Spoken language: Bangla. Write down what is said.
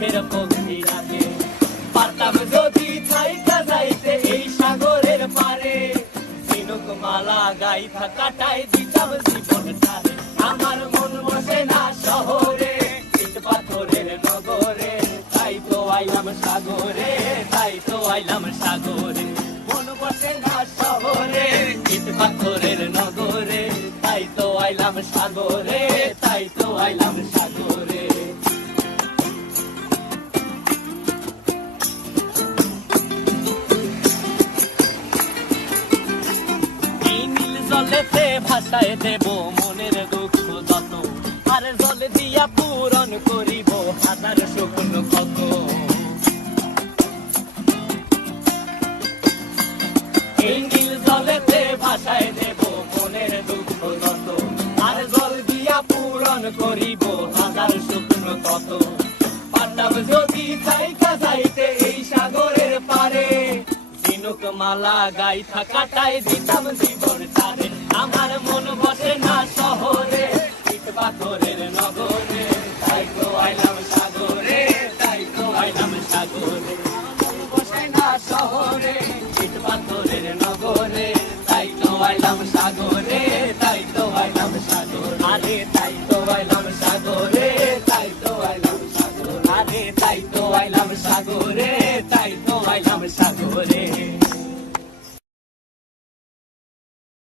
সুখের পক্ষী রাখে। পারতাম যদি থাইকা যাইতে এই সাগরের পারে, ঝিনুক মালা গাইথা কাটাই দিতাম জীবনটারে। আমার মন বসে না শহরে, ইট পাথরের নগরে, তাই তো আইলাম সাগরে, তাই তো আইলাম সাগরে। মন বসে না শহরে, ইট পাথরের নগরে, তাই তো আইলাম সাগরে, তাই তো আইলাম সাগরে। এই নীল জলেতে ভাসায় দেব মনের দুঃখ যত, আর জল দিয়া পূরণ করিব হাজার শুকনো ক্ষত। এই নীল জলেতে ভাসায় দেব মনের দুঃখ যত, আর জল দিয়া পূরণ করিব হাজার শুকনো ক্ষত। পারতাম যদি থাইকা যাইতে এই সাগরের পারে, ঝিনুক মালা গাইথা কাটাই দিতাম জীবনটারে। আমার মন বসে না শহরে, ইট পাথরের নগরে, তাই তো আইলাম সাগরে, তাই তো আইলাম সাগরে। মন বসে না শহরে, ইট পাথরের নগরে, তাই তো আইলাম সাগরে, তাই তো আইলাম সাগরে। আরে তাই তো আইলাম সাগরে, তাই তো আইলাম সাগরে, আরে তাই তো আইলাম সাগরে।